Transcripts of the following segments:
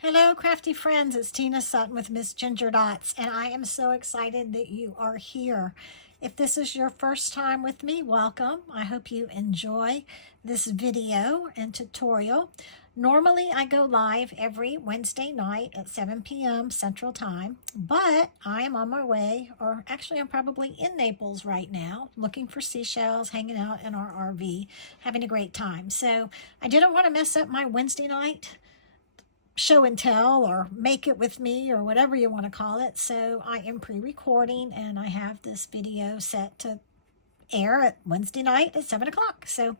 Hello, crafty friends. It's Tina Sutton with Missgingerdots, and I am so excited that you are here. If this is your first time with me, welcome. I hope you enjoy this video and tutorial. Normally, I go live every Wednesday night at 7 p.m. Central Time, but I am on my way, or actually I'm probably in Naples right now, looking for seashells, hanging out in our RV, having a great time. So I didn't want to mess up my Wednesday night show and tell or make it with me or whatever you want to call it. So I am pre-recording and I have this video set to air at Wednesday night at 7 o'clock. So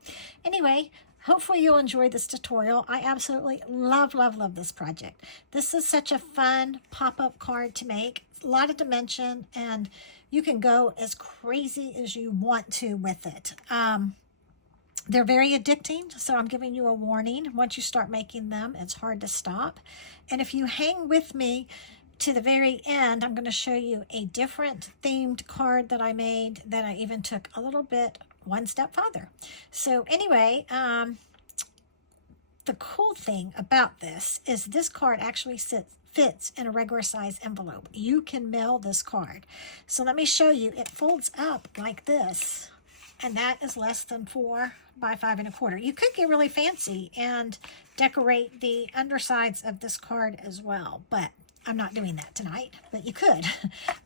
anyway, hopefully you'll enjoy this tutorial. I absolutely love this project. This is such a fun pop-up card to make. It's a lot of dimension and you can go as crazy as you want to with it. They're very addicting, so I'm giving you a warning. Once you start making them, it's hard to stop. And if you hang with me to the very end, I'm going to show you a different themed card that I made that I even took a little bit one step farther. So anyway, the cool thing about this is this card actually fits in a regular size envelope. You can mail this card. So let me show you. It folds up like this. And that is less than 4 by 5 1/4. You could get really fancy and decorate the undersides of this card as well, but I'm not doing that tonight, but you could.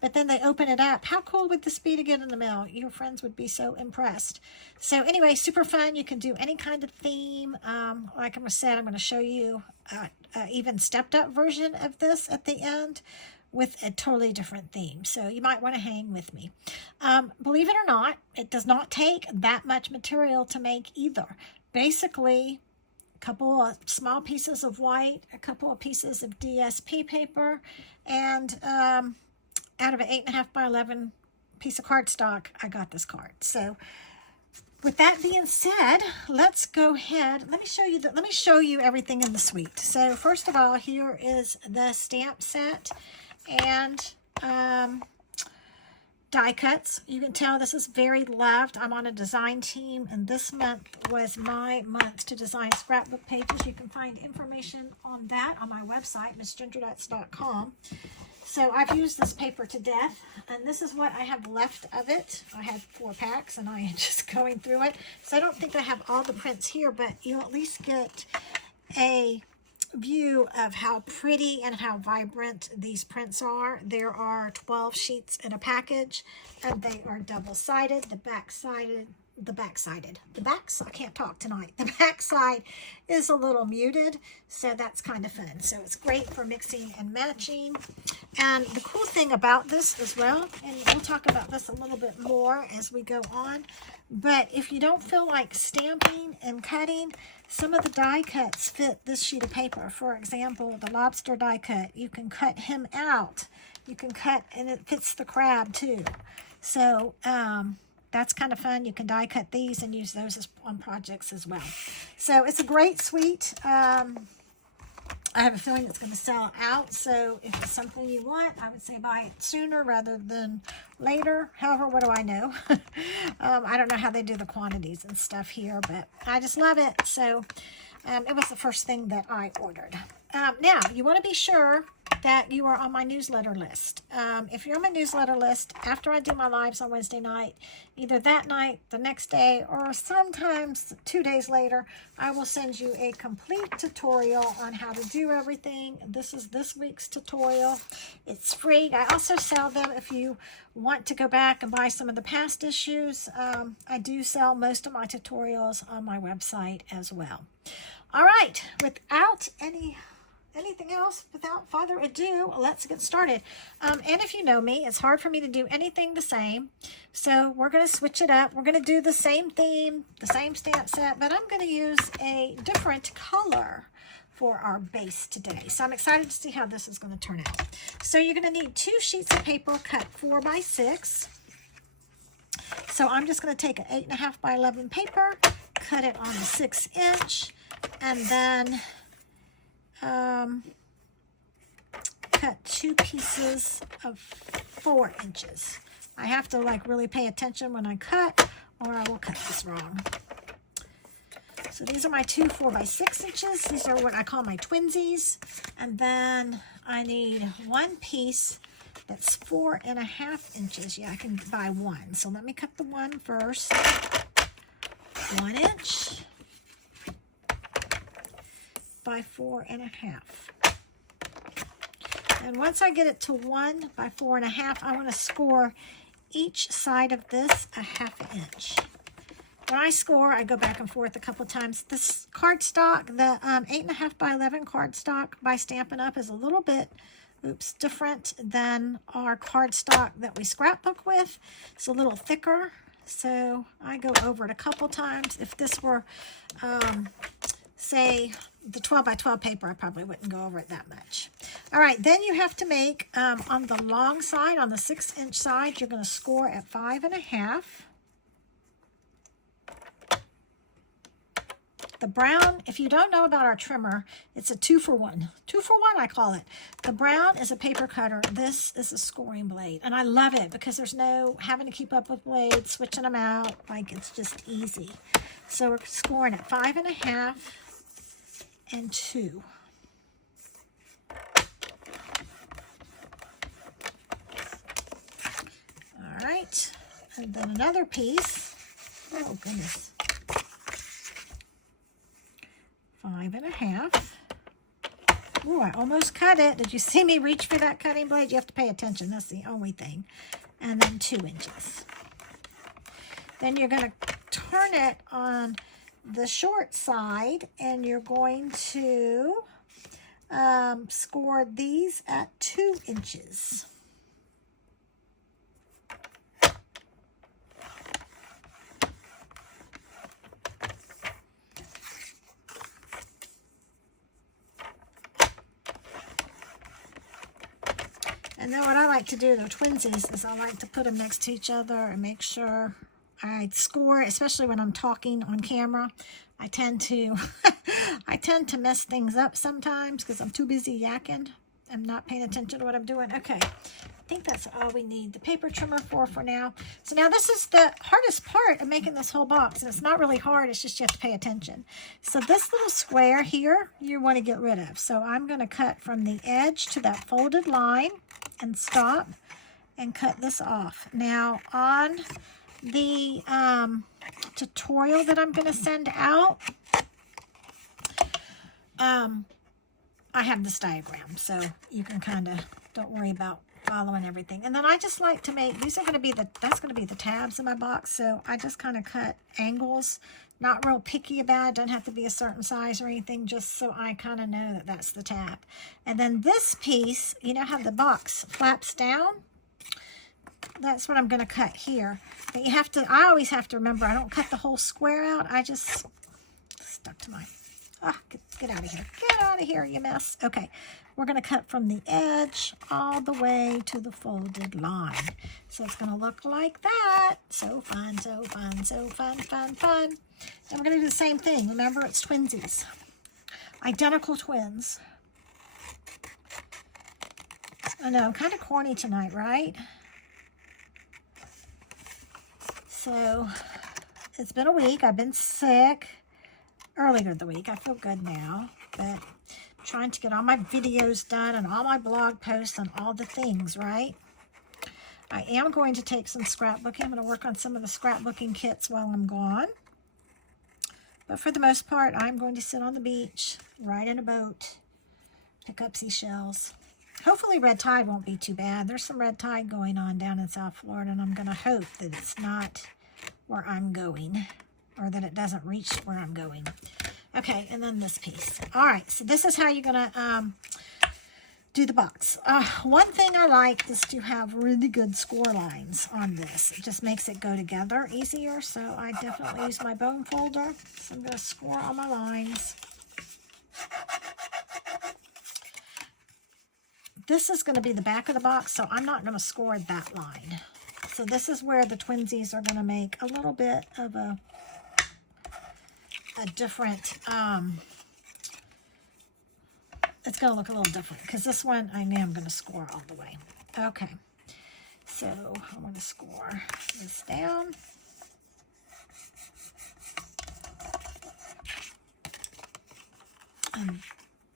But then they open it up. How cool would this be to get in the mail? Your friends would be so impressed. So anyway, super fun. You can do any kind of theme. Like I said, I'm going to show you an even stepped up version of this at the end, with a totally different theme. So you might want to hang with me. Believe it or not, it does not take that much material to make either. Basically, a couple of small pieces of white, a couple of pieces of DSP paper, and out of an 8.5 by 11 piece of cardstock, I got this card. So with that being said, let's go ahead. Let me show you everything in the suite. So first of all, here is the stamp set and die cuts. You can tell this is very loved. I'm on a design team, and this month was my month to design scrapbook pages. You can find information on that on my website, missgingerdots.com. So I've used this paper to death, and this is what I have left of it. I had 4 packs, and I am just going through it. So I don't think I have all the prints here, but you'll at least get a view of how pretty and how vibrant these prints are. There are 12 sheets in a package, and they are double-sided. The backs, I can't talk tonight. The back side is a little muted, so that's kind of fun. So it's great for mixing and matching. And the cool thing about this as well, and we'll talk about this a little bit more as we go on, but if you don't feel like stamping and cutting, some of the die cuts fit this sheet of paper. For example, the lobster die cut, you can cut him out. You can cut, and it fits the crab too. So that's kind of fun. You can die cut these and use those on projects as well. So it's a great suite. I have a feeling it's going to sell out, so if it's something you want, I would say buy it sooner rather than later. However, what do I know? I don't know how they do the quantities and stuff here, but I just love it. So it was the first thing that I ordered. Now, you want to be sure that you are on my newsletter list. If you're on my newsletter list, after I do my lives on Wednesday night, either that night, the next day, or sometimes 2 days later, I will send you a complete tutorial on how to do everything. This is this week's tutorial. It's free. I also sell them if you want to go back and buy some of the past issues. I do sell most of my tutorials on my website as well. All right, without anything else, without further ado, let's get started. And if you know me, it's hard for me to do anything the same. So we're going to switch it up. We're going to do the same theme, the same stamp set, but I'm going to use a different color for our base today. So I'm excited to see how this is going to turn out. So you're going to need 2 sheets of paper cut 4 by 6. So I'm just going to take an 8.5 by 11 paper, cut it on a 6-inch, and then cut 2 pieces of 4 inches. I have to really pay attention when I cut, or I will cut this wrong. So these are my two 4x6 inches. These are what I call my twinsies. And then I need one piece that's 4.5 inches. Yeah, I can buy one. So let me cut the one first. 1 inch by 4.5. And once I get it to 1 by 4.5, I want to score each side of this a 1/2 inch. When I score, I go back and forth a couple times. This cardstock, the 8.5 by 11 cardstock by Stampin' Up! Is a little bit, different than our cardstock that we scrapbook with. It's a little thicker, so I go over it a couple times. If this were, say, the 12 by 12 paper, I probably wouldn't go over it that much. All right, then you have to make, on the long side, on the 6-inch side, you're going to score at 5.5. The brown, if you don't know about our trimmer, it's a 2-for-1. 2-for-1, I call it. The brown is a paper cutter. This is a scoring blade. And I love it because there's no having to keep up with blades, switching them out. Like, it's just easy. So we're scoring at 5.5 and 2. All right. And then another piece. Oh, goodness. 5.5. Ooh, I almost cut it. Did you see me reach for that cutting blade? You have to pay attention. That's the only thing. And then 2 inches. Then you're going to turn it on the short side, and you're going to score these at 2 inches. And then what I like to do, they're twinsies, is I like to put them next to each other and make sure I score, especially when I'm talking on camera. I tend to mess things up sometimes because I'm too busy yakking. I'm not paying attention to what I'm doing. Okay, I think that's all we need the paper trimmer for now. So now this is the hardest part of making this whole box, and it's not really hard, it's just you have to pay attention. So this little square here, you want to get rid of. So I'm going to cut from the edge to that folded line and stop and cut this off. Now on the tutorial that I'm going to send out, I have this diagram, so you can kind of, don't worry about following everything. And then I just like to make, these are going to be that's going to be the tabs in my box, so I just kind of cut angles, not real picky about it, don't have to be a certain size or anything, just so I kind of know that that's the tab. And then this piece, you know how the box flaps down? That's what I'm going to cut here. But you have to, I always have to remember, I don't cut the whole square out, I just stuck to mine. Ah, get out of here. Get out of here, you mess. Okay, we're going to cut from the edge all the way to the folded line. So it's going to look like that. So fun, so fun, so fun, fun, fun. And we're going to do the same thing. Remember, it's twinsies. Identical twins. I know, I'm kind of corny tonight, right? So, it's been a week. I've been sick. Earlier in the week. I feel good now, but I'm trying to get all my videos done and all my blog posts and all the things, right? I am going to take some scrapbooking. I'm going to work on some of the scrapbooking kits while I'm gone. But for the most part, I'm going to sit on the beach, ride in a boat, pick up seashells. Hopefully red tide won't be too bad. There's some red tide going on down in South Florida, and I'm going to hope that it's not where I'm going, or that it doesn't reach where I'm going. Okay, and then this piece. All right, so this is how you're going to do the box. One thing I like is to have really good score lines on this. It just makes it go together easier, so I definitely use my bone folder. So I'm going to score all my lines. This is going to be the back of the box, so I'm not going to score that line. So this is where the twinsies are going to make a little bit of a different, it's going to look a little different, because this one I know I'm going to score all the way. Okay, so I'm going to score this down. And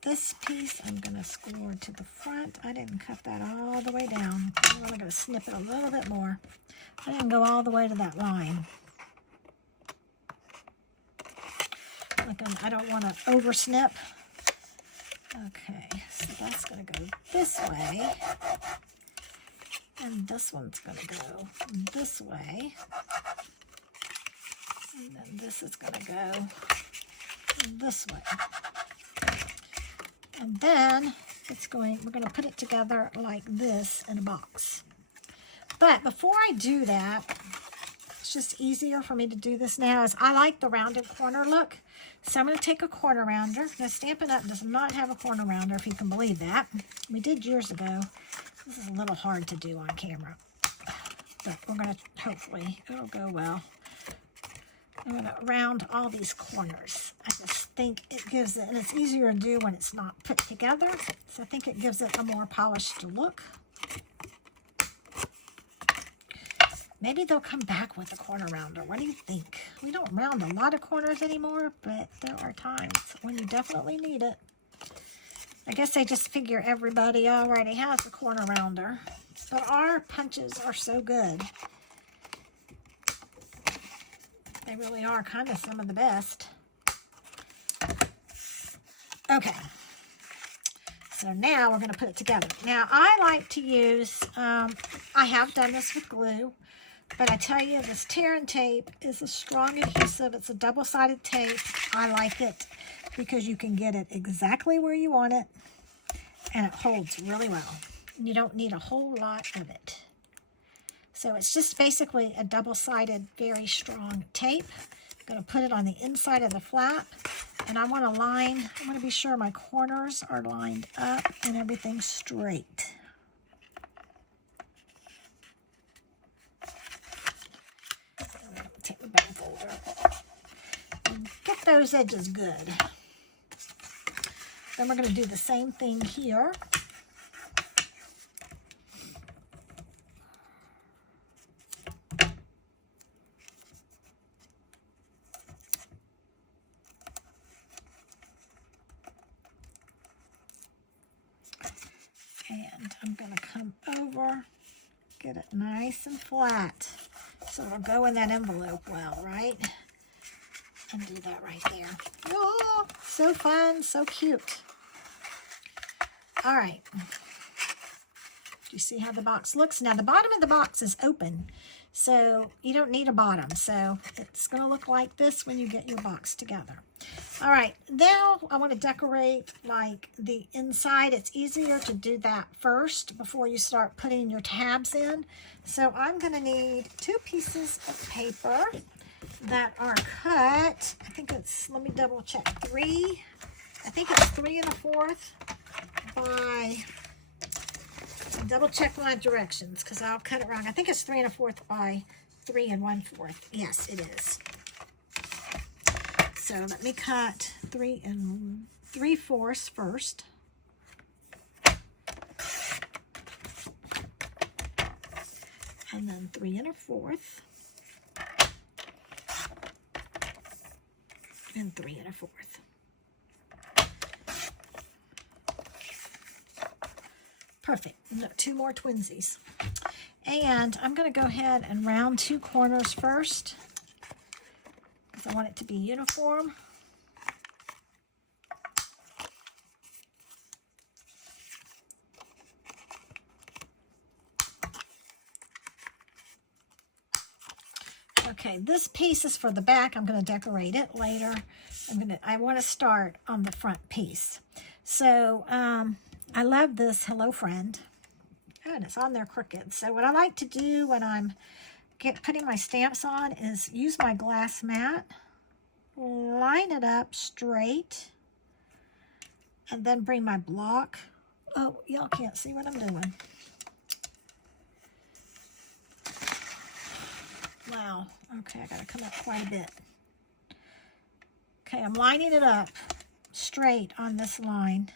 this piece I'm going to score to the front. I didn't cut that all the way down. I'm only going to snip it a little bit more. I didn't go all the way to that line. Like I don't want to over snip. Okay, so that's going to go this way. And this one's going to go this way. And then this is going to go this way. And then we're going to put it together like this in a box. But before I do that, it's just easier for me to do this now, is I like the rounded corner look. So I'm going to take a corner rounder. Now, Stampin' Up! Does not have a corner rounder, if you can believe that. We did years ago. This is a little hard to do on camera. But we're going to, hopefully, it'll go well. I'm going to round all these corners. I just think it gives it, and it's easier to do when it's not put together. So I think it gives it a more polished look. Maybe they'll come back with a corner rounder. What do you think? We don't round a lot of corners anymore, but there are times when you definitely need it. I guess they just figure everybody already has a corner rounder. But our punches are so good. They really are kind of some of the best. Okay. So now we're going to put it together. Now, I like to use, I have done this with glue. But I tell you, this tear and tape is a strong adhesive. It's a double-sided tape. I like it because you can get it exactly where you want it, and it holds really well. You don't need a whole lot of it. So it's just basically a double-sided, very strong tape. I'm going to put it on the inside of the flap, and I want to be sure my corners are lined up and everything's straight. Take the bone folder and get those edges good. Then we're going to do the same thing here. And I'm going to come over, get it nice and flat. So it'll go in that envelope well, right? And do that right there. Oh, so fun, so cute. All right. Do you see how the box looks? Now, the bottom of the box is open, so you don't need a bottom. So it's going to look like this when you get your box together. All right, now I want to decorate like the inside. It's easier to do that first before you start putting your tabs in. So I'm going to need 2 pieces of paper that are cut. I think it's, let me double check, 3. I think it's 3 1/4 by, double check my directions because I'll cut it wrong. I think it's 3 1/4 by 3 1/4. Yes, it is. So let me cut 3 3/4 first. And then 3 1/4. And 3 1/4. Perfect. No, 2 more twinsies. And I'm going to go ahead and round 2 corners first, because I want it to be uniform. Okay, this piece is for the back. I'm going to decorate it later. I want to start on the front piece. So I love this Hello Friend. Oh, and it's on there crooked. So what I like to do when I'm putting my stamps on is use my glass mat, line it up straight, and then bring my block. Oh, y'all can't see what I'm doing. Wow. Okay, I got to come up quite a bit. Okay, I'm lining it up straight on this line.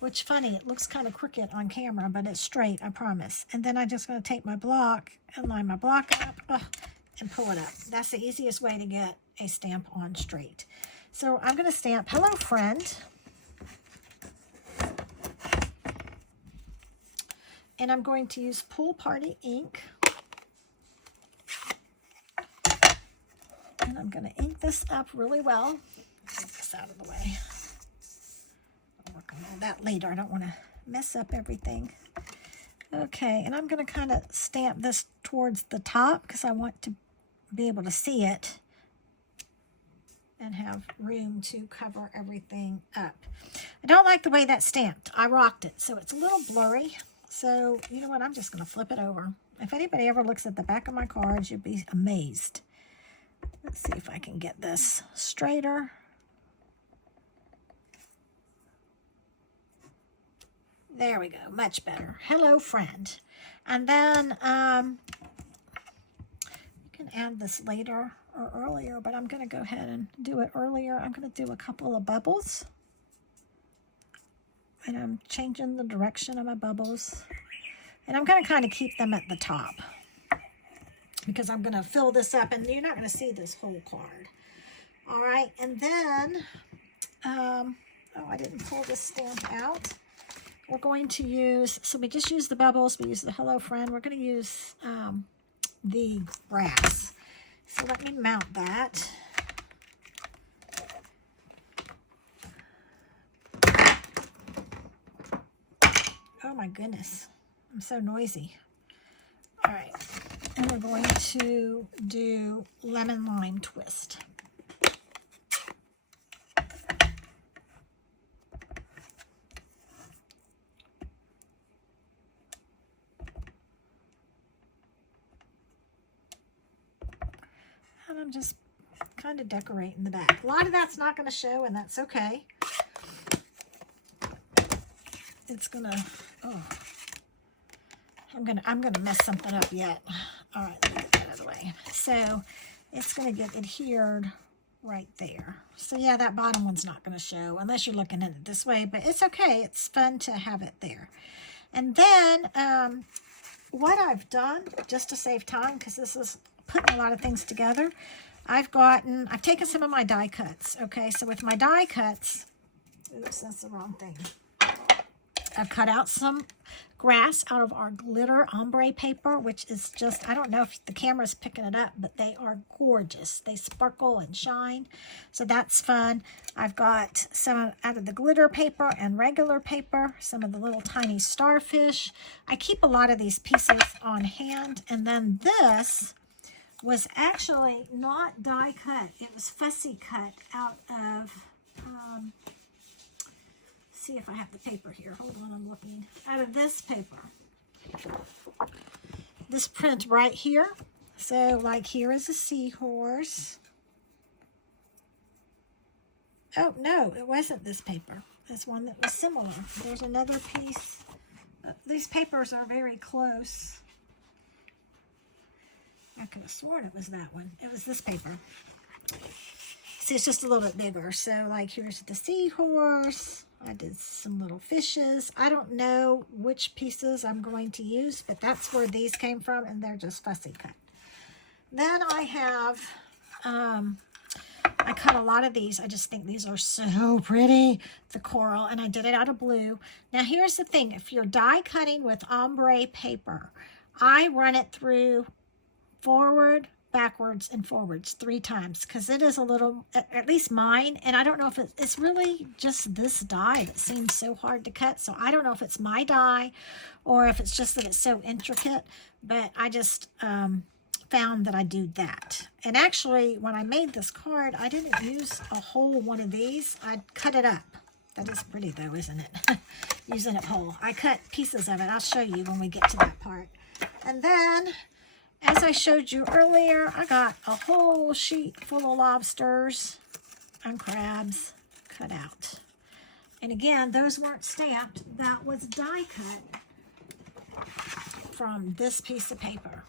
Which, funny, it looks kind of crooked on camera, but it's straight, I promise. And then I'm just going to take my block and line my block up and pull it up. That's the easiest way to get a stamp on straight. So I'm going to stamp Hello Friend. and I'm going to use Pool Party ink. And I'm going to ink this up really well. Get this out of the way. I'll work on all that later. I don't want to mess up everything. Okay, and I'm going to kind of stamp this towards the top because I want to be able to see it and have room to cover everything up. I don't like the way that's stamped. I rocked it, so it's a little blurry. So, you know what? I'm just going to flip it over. If anybody ever looks at the back of my cards, you'd be amazed. Let's see if I can get this straighter. There we go, much better. Hello, friend. And then you can add this later or earlier, but I'm going to go ahead and do it earlier. I'm going to do a couple of bubbles. And I'm changing the direction of my bubbles. And I'm going to kind of keep them at the top because I'm going to fill this up, and you're not going to see this whole card. All right, and then, oh, I didn't pull this stamp out. We're going to use, so we just use the bubbles, we use the Hello Friend. We're going to use the grass. So let me mount that. Oh my goodness, I'm so noisy. All right, and we're going to do Lemon Lime Twist. And I'm just kind of decorating the back. A lot of that's not going to show, and that's okay. It's gonna, oh, I'm gonna mess something up yet. All right, let me get that out of the way. So it's gonna get adhered right there. So yeah, that bottom one's not gonna show unless you're looking at it this way, but it's okay. It's fun to have it there. And then what I've done, just to save time, because this is putting a lot of things together, I've taken some of my die cuts. Okay, so with my die cuts, oops, that's the wrong thing. I've cut out some grass out of our glitter ombre paper, which is just, I don't know if the camera's picking it up, but they are gorgeous. They sparkle and shine, so that's fun. I've got some out of the glitter paper and regular paper, some of the little tiny starfish. I keep a lot of these pieces on hand, and then this was actually not die cut. It was fussy cut out of... see if I have the paper here. Hold on, I'm looking. Out of this paper. This print right here. So, like, here is a seahorse. Oh, no, it wasn't this paper. That's one that was similar. There's another piece. These papers are very close. I could have sworn it was that one. It was this paper. See, it's just a little bit bigger. So, like, here's the seahorse. I did some little fishes. I don't know which pieces I'm going to use, but that's where these came from, and they're just fussy cut. Then I have, I cut a lot of these. I just think these are so pretty, the coral, and I did it out of blue. Now, here's the thing. If you're die cutting with ombre paper, I run it through forward, backwards, and forwards 3 times because it is a little, at least mine, and I don't know if it's really just this die that seems so hard to cut, so I don't know if it's my die or if it's just that it's so intricate, but I just found that I do that. And actually, when I made this card, I didn't use a whole one of these. I cut it up. That is pretty though, isn't it? Using it whole. I cut pieces of it. I'll show you when we get to that part. And then, as I showed you earlier, I got a whole sheet full of lobsters and crabs cut out. And again, those weren't stamped. That was die cut from this piece of paper.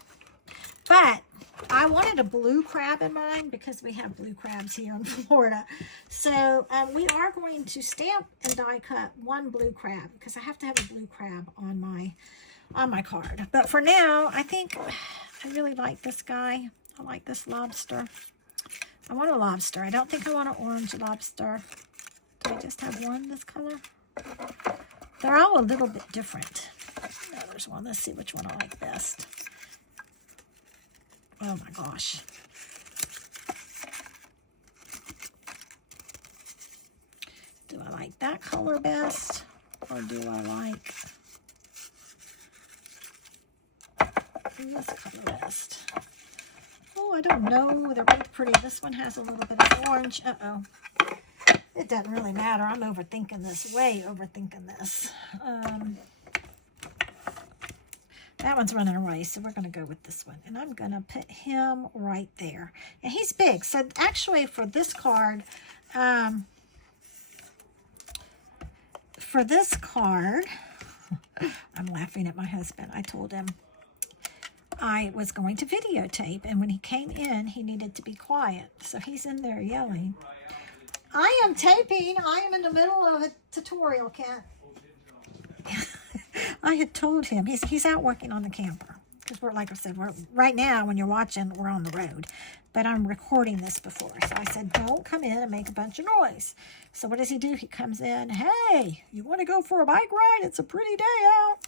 But I wanted a blue crab in mine because we have blue crabs here in Florida. So we are going to stamp and die cut one blue crab because I have to have a blue crab on my card. But for now, I think I really like this guy. I like this lobster. I want a lobster. I don't think I want an orange lobster. Do I just have one this color? They're all a little bit different. No, there's one. Let's see which one I like best. Oh my gosh. Do I like that color best, or do I like this color best? Oh, I don't know. They're both pretty. This one has a little bit of orange. Uh-oh. It doesn't really matter. I'm overthinking this. Way overthinking this. That one's running away, so we're going to go with this one. And I'm going to put him right there. And he's big. So actually for this card, I'm laughing at my husband. I told him I was going to videotape, and when he came in, he needed to be quiet. So he's in there yelling. I am taping. I am in the middle of a tutorial, Ken. I had told him, he's out working on the camper. Because we're, like I said, we're right now, when you're watching, we're on the road. But I'm recording this before. So I said, don't come in and make a bunch of noise. So what does he do? He comes in, hey, you want to go for a bike ride? It's a pretty day out.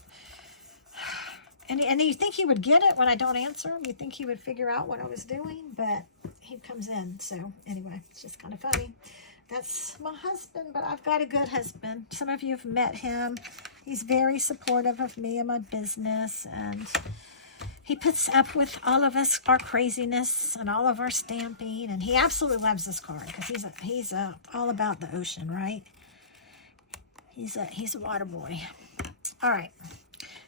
And you think he would get it when I don't answer him? You think he would figure out what I was doing? But he comes in. So anyway, it's just kind of funny. That's my husband, but I've got a good husband. Some of you have met him. He's very supportive of me and my business, and he puts up with all of us, our craziness and all of our stamping, and he absolutely loves this card because he's all about the ocean, right? He's a water boy. All right.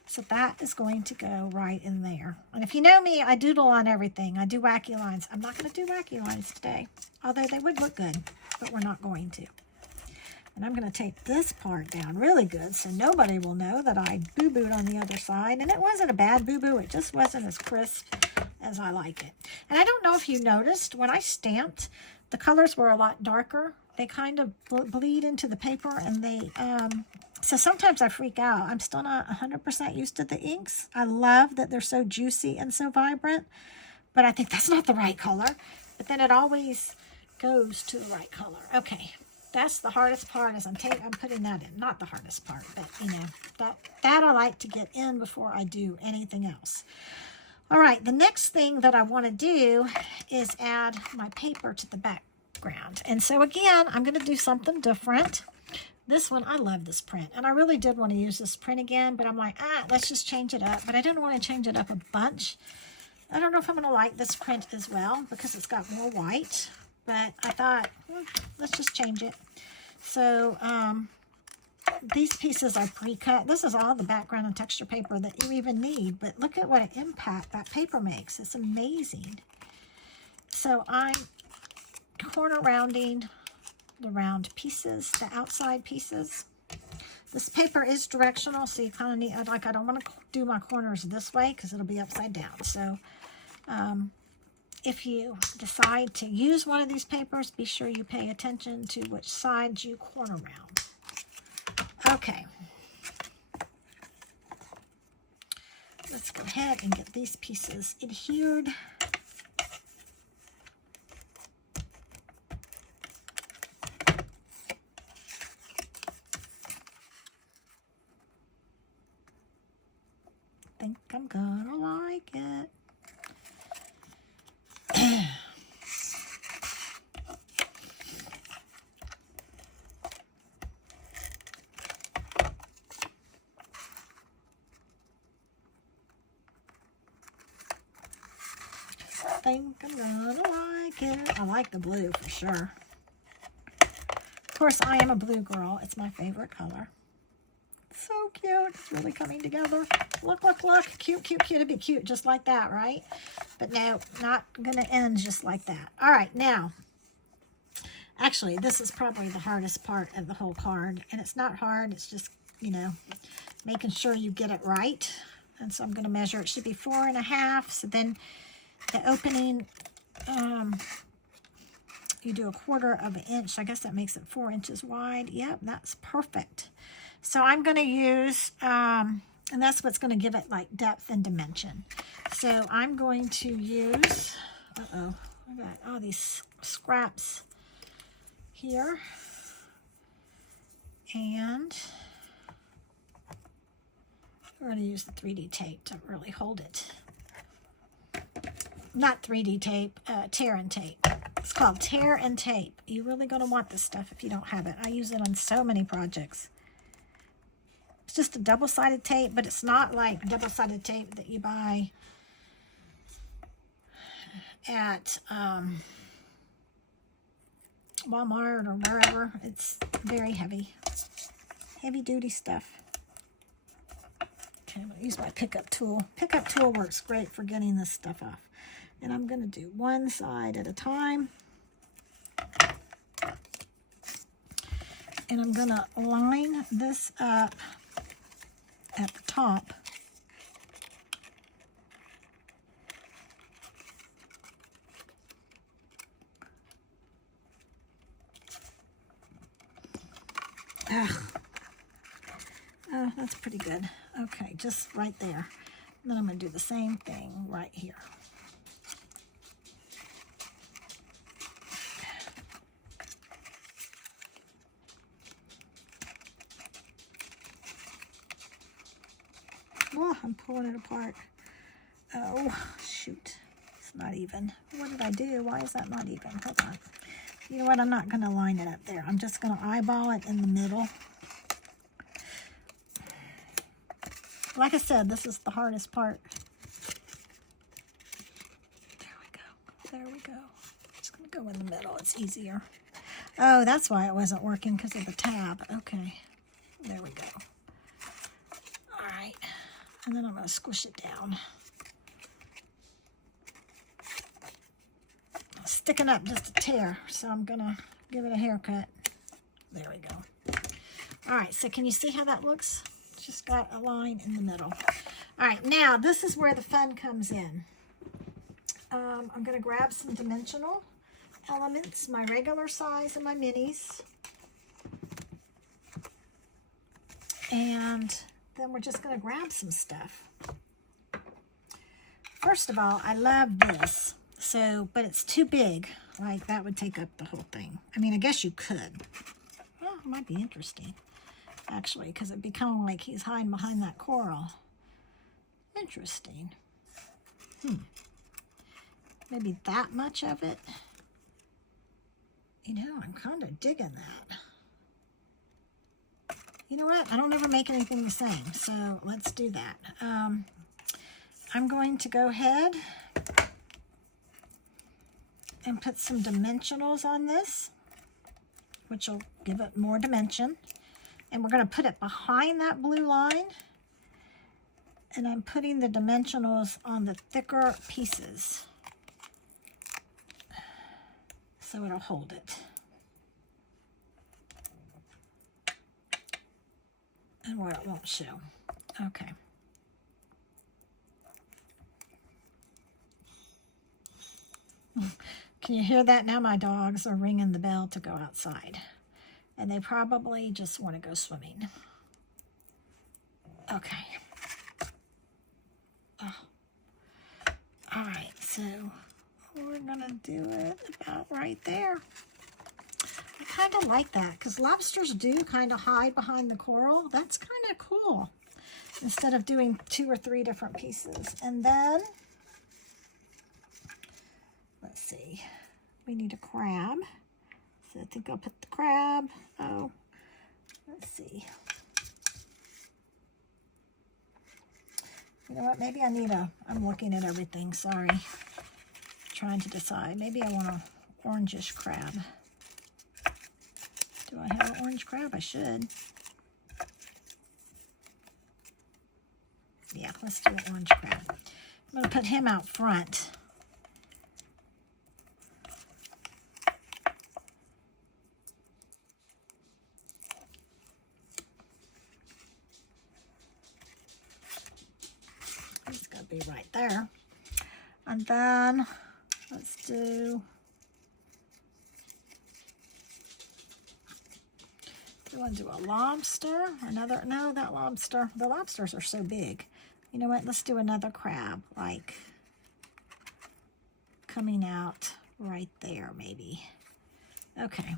So that is going to go right in there. And if you know me, I doodle on everything. I do wacky lines. I'm not going to do wacky lines today, although they would look good, but we're not going to. And I'm going to take this part down really good so nobody will know that I boo-booed on the other side. And it wasn't a bad boo-boo. It just wasn't as crisp as I like it. And I don't know if you noticed, when I stamped, the colors were a lot darker. They kind of bleed into the paper, and they... So sometimes I freak out. I'm still not 100% used to the inks. I love that they're so juicy and so vibrant, but I think that's not the right color. But then it always goes to the right color. Okay, that's the hardest part, is I'm putting that in. Not the hardest part, but you know, that I like to get in before I do anything else. All right, the next thing that I want to do is add my paper to the background. And so again, I'm going to do something different. This one, I love this print, and I really did want to use this print again, but I'm like, let's just change it up. But I didn't want to change it up a bunch. I don't know if I'm going to like this print as well because it's got more white, but I thought, let's just change it. So these pieces are pre-cut. This is all the background and texture paper that you even need, but look at what an impact that paper makes. It's amazing. So I'm corner rounding the round pieces, the outside pieces. This paper is directional, so you kind of need, I don't want to do my corners this way because it'll be upside down. So if you decide to use one of these papers, be sure you pay attention to which side you corner round. Okay. Let's go ahead and get these pieces adhered. Think I'm gonna like it. Think I'm gonna like it. I like the blue for sure. Of course, I am a blue girl. It's my favorite color. So cute. It's really coming together. Look, look, look. Cute, cute, cute. It'd be cute just like that, right? But no, not going to end just like that. All right, now, actually, this is probably the hardest part of the whole card. And it's not hard. It's just, you know, making sure you get it right. And so I'm going to measure. It should be 4.5. So then the opening, you do 1/4 inch. I guess that makes it 4 inches wide. Yep, that's perfect. So I'm going to use, and that's what's going to give it like depth and dimension. So I'm going to use, I got all these scraps here. And We're going to use the 3D tape to really hold it. Not 3D tape, tear and tape. It's called tear and tape. You're really going to want this stuff if you don't have it. I use it on so many projects. It's just a double-sided tape, but it's not like double-sided tape that you buy at Walmart or wherever. It's very heavy. Heavy-duty stuff. Okay, I'm going to use my pickup tool. Pickup tool works great for getting this stuff off. And I'm going to do one side at a time. And I'm going to line this up at the top. Ugh. Oh, that's pretty good. Okay, just right there. And then I'm going to do the same thing right here. Oh, I'm pulling it apart. Oh, shoot. It's not even. What did I do? Why is that not even? Hold on. You know what? I'm not going to line it up there. I'm just going to eyeball it in the middle. Like I said, this is the hardest part. There we go. There we go. Just going to go in the middle. It's easier. Oh, that's why it wasn't working, because of the tab. Okay. There we go. All right. And then I'm going to squish it down. It's sticking up just a tear, so I'm going to give it a haircut. There we go. All right, so can you see how that looks? It's just got a line in the middle. All right, now this is where the fun comes in. I'm going to grab some dimensional elements, my regular size and my minis. And then we're just going to grab some stuff. First of all, I love this. So, but it's too big. Like, that would take up the whole thing. I mean, I guess you could. Well, it might be interesting, actually, because it'd be kind of like he's hiding behind that coral. Interesting. Maybe that much of it. You know, I'm kind of digging that. You know what? I don't ever make anything the same, so let's do that. I'm going to go ahead and put some dimensionals on this, which will give it more dimension. And we're going to put it behind that blue line. And I'm putting the dimensionals on the thicker pieces, so it'll hold it. And where it won't show. Okay. Can you hear that? Now my dogs are ringing the bell to go outside. And they probably just want to go swimming. Okay. Oh. All right, so we're going to do it about right there. I kind of like that because lobsters do kind of hide behind the coral. That's kind of cool. Instead of doing 2 or 3 different pieces. And then, let's see, we need a crab. So I think I'll put the crab. Oh, let's see. You know what? Maybe I need a, I'm looking at everything, sorry. Trying to decide. Maybe I want an orangish crab. Do I have an orange crab? I should. Yeah, let's do an orange crab. I'm going to put him out front. He's going to be right there. And then let's do... You want to do a lobster? Another? No, that lobster. The lobsters are so big. You know what? Let's do another crab, like coming out right there, maybe. Okay.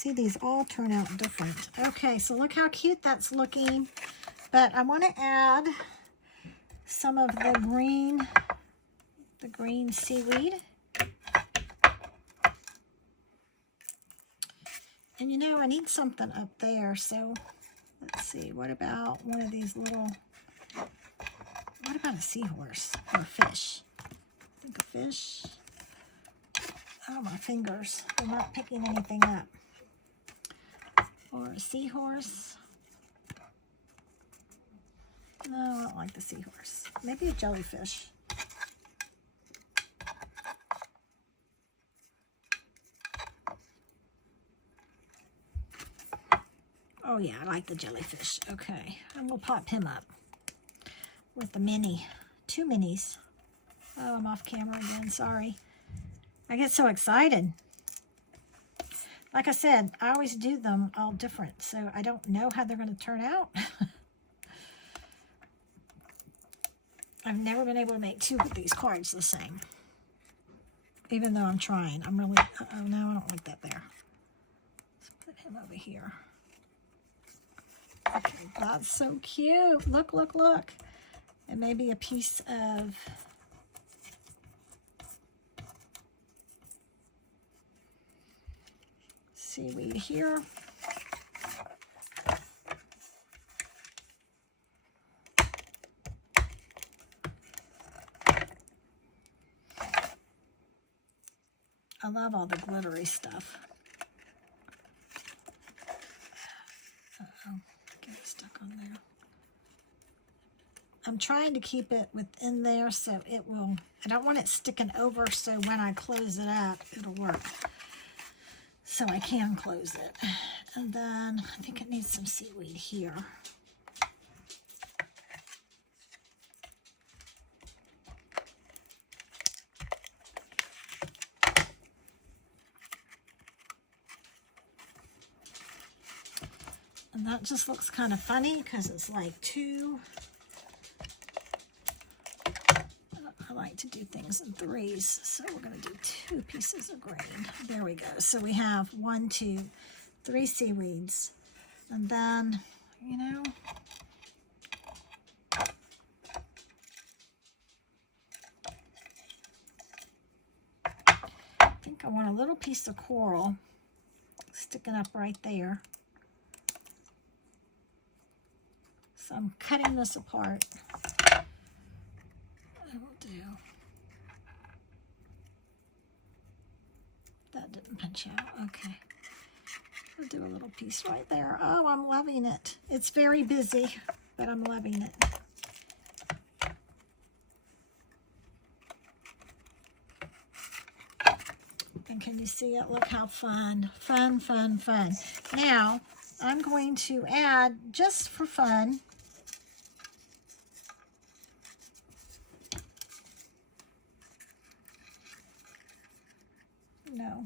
See, these all turn out different. Okay, so look how cute that's looking. But I want to add some of the green seaweed. And you know, I need something up there, so let's see, what about one of these little, what about a seahorse or a fish? I think a fish. Oh, my fingers, they're not picking anything up. Or a seahorse. No, I don't like the seahorse. Maybe a jellyfish. Oh yeah, I like the jellyfish. Okay, I'm gonna pop him up with the mini, 2 minis. Oh, I'm off camera again, sorry. I get so excited. Like I said, I always do them all different, so I don't know how they're gonna turn out. I've never been able to make 2 of these cards the same. Even though I'm trying. I'm really, oh no, I don't like that there. Let's put him over here. Okay, that's so cute. Look, look, look. And maybe a piece of seaweed here. I love all the glittery stuff. Uh-oh, get it stuck on there. I'm trying to keep it within there so it will, I don't want it sticking over so when I close it up, it'll work. So I can close it. And then I think it needs some seaweed here. And that just looks kind of funny because it's like 2. I like to do things in 3s, so we're going to do 2 pieces of green. There we go. So we have 1, 2, 3 seaweeds. And then, you know, I think I want a little piece of coral sticking up right there. So I'm cutting this apart. I will do. That didn't punch out. Okay. I'll do a little piece right there. Oh, I'm loving it. It's very busy, but I'm loving it. And can you see it? Look how fun. Fun, fun, fun. Now, I'm going to add, just for fun, no,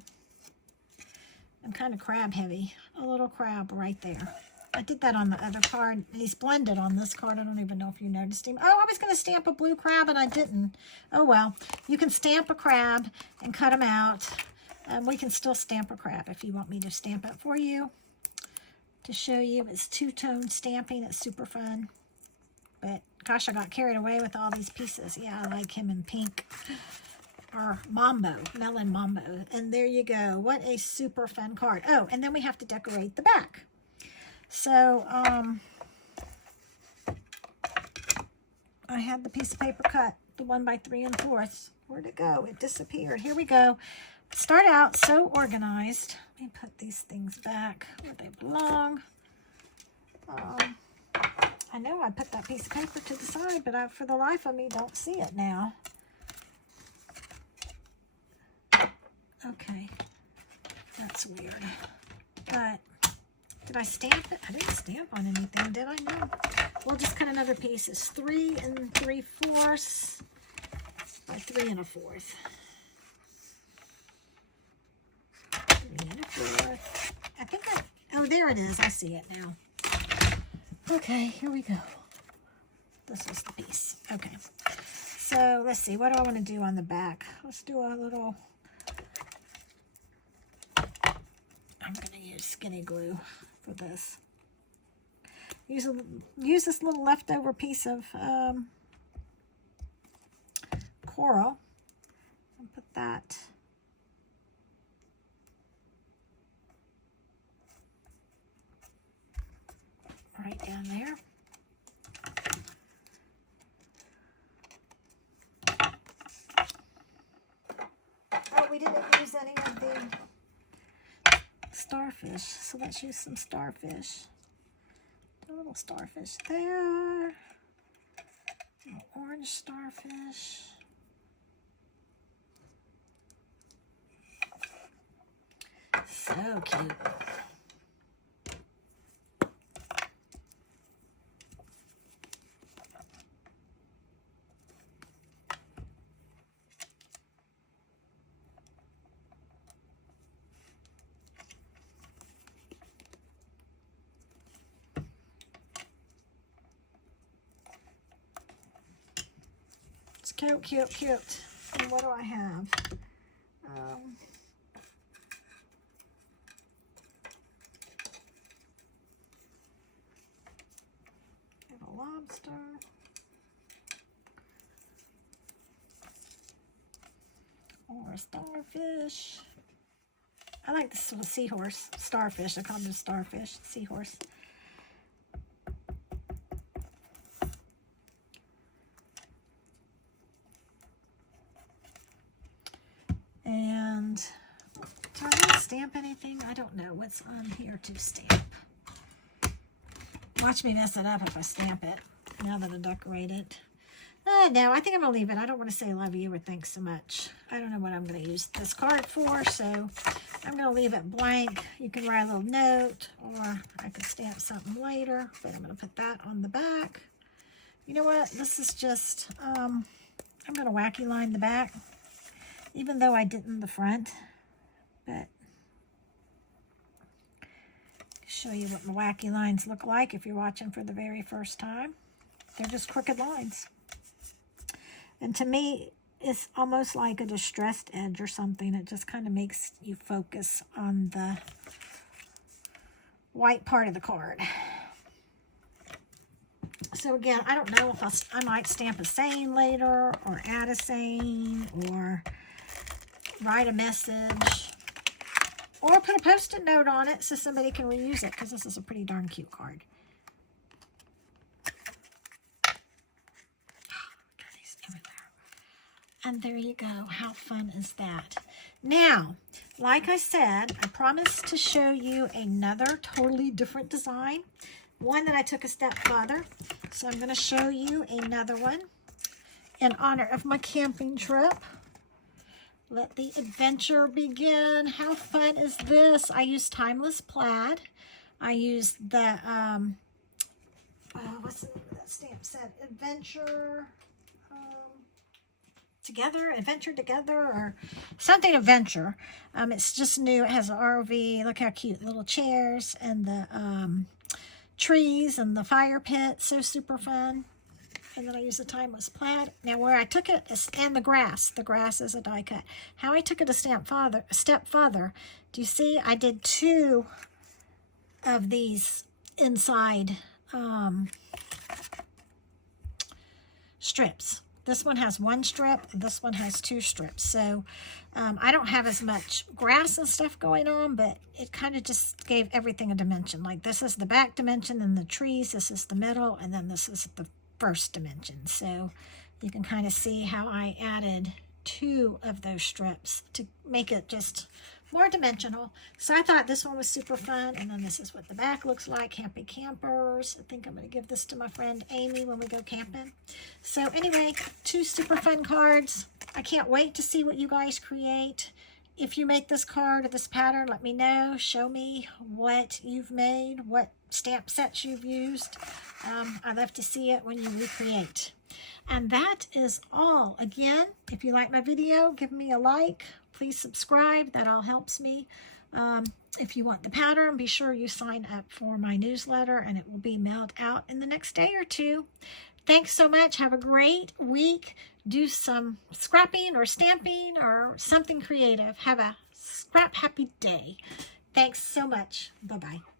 I'm kind of crab heavy. A little crab right there. I did that on the other card. He's blended on this card. I don't even know if you noticed him. Oh, I was going to stamp a blue crab and I didn't. Oh, well. You can stamp a crab and cut them out. We can still stamp a crab if you want me to stamp it for you. To show you, it's 2-tone stamping. It's super fun. But, gosh, I got carried away with all these pieces. Yeah, I like him in pink. Or Mambo, Melon Mambo. And there you go. What a super fun card. Oh, and then we have to decorate the back. So, I had the piece of paper cut, the 1 by 3 1/4. Where'd it go? It disappeared. Here we go. Start out so organized. Let me put these things back where they belong. I know I put that piece of paper to the side, but I, for the life of me, don't see it now. Okay, that's weird. But did I stamp it? I didn't stamp on anything, did I? No. We'll just cut another piece. It's 3 3/4 by 3 1/4. 3 1/4. I think I, oh, there it is. I see it now. Okay, here we go. This is the piece. Okay. So let's see. What do I want to do on the back? Let's do a little, I'm going to use skinny glue for this. Use this little leftover piece of coral and put that right down there. Oh, we didn't use any of the starfish, so let's use some starfish. A little starfish there. Little orange starfish. So cute. It's cute, cute, cute. And what do I have? Lobster. Or a starfish. I like this little seahorse. Starfish. I call them starfish. Seahorse. And do I want to stamp anything? I don't know what's on here to stamp. Watch me mess it up if I stamp it, now that I decorate it. No, I think I'm going to leave it. I don't want to say love you or thanks so much. I don't know what I'm going to use this card for, so I'm going to leave it blank. You can write a little note, or I could stamp something later, but I'm going to put that on the back. You know what? This is just, I'm going to wacky line the back, even though I didn't the front, but show you what my wacky lines look like if you're watching for the very first time. They're just crooked lines. And to me, it's almost like a distressed edge or something. It just kind of makes you focus on the white part of the card. So again, I don't know if I might stamp a saying later, or add a saying, or write a message, or put a Post-it note on it so somebody can reuse it, because this is a pretty darn cute card. And there you go. How fun is that? Now, like I said, I promised to show you another totally different design. One that I took a step further. So I'm going to show you another one in honor of my camping trip. Let the adventure begin. How fun is this? I used Timeless Plaid. I used the, what's that stamp said? Adventure Together, or something adventure. It's just new. It has an ROV. Look how cute. Little chairs and the trees and the fire pit. So super fun. And then I use the Timeless Plaid. Now where I took it is, and the grass. The grass is a die cut. How I took it a step further. Do you see? I did 2 of these inside strips. This one has 1 strip, and this one has 2 strips. So I don't have as much grass and stuff going on, but it kind of just gave everything a dimension. Like this is the back dimension, and the trees, this is the middle, and then this is the first dimension. So you can kind of see how I added 2 of those strips to make it just more dimensional. So I thought this one was super fun. And then this is what the back looks like. Happy campers. I think I'm going to give this to my friend Amy when we go camping. So anyway, 2 super fun cards. I can't wait to see what you guys create. If you make this card or this pattern, let me know. Show me what you've made, what stamp sets you've used. I love to see it when you recreate. And that is all. Again, if you like my video, give me a like. Please subscribe. That all helps me. If you want the pattern, be sure you sign up for my newsletter, and it will be mailed out in the next day or 2. Thanks so much. Have a great week. Do some scrapping or stamping or something creative. Have a scrap happy day. Thanks so much. Bye-bye.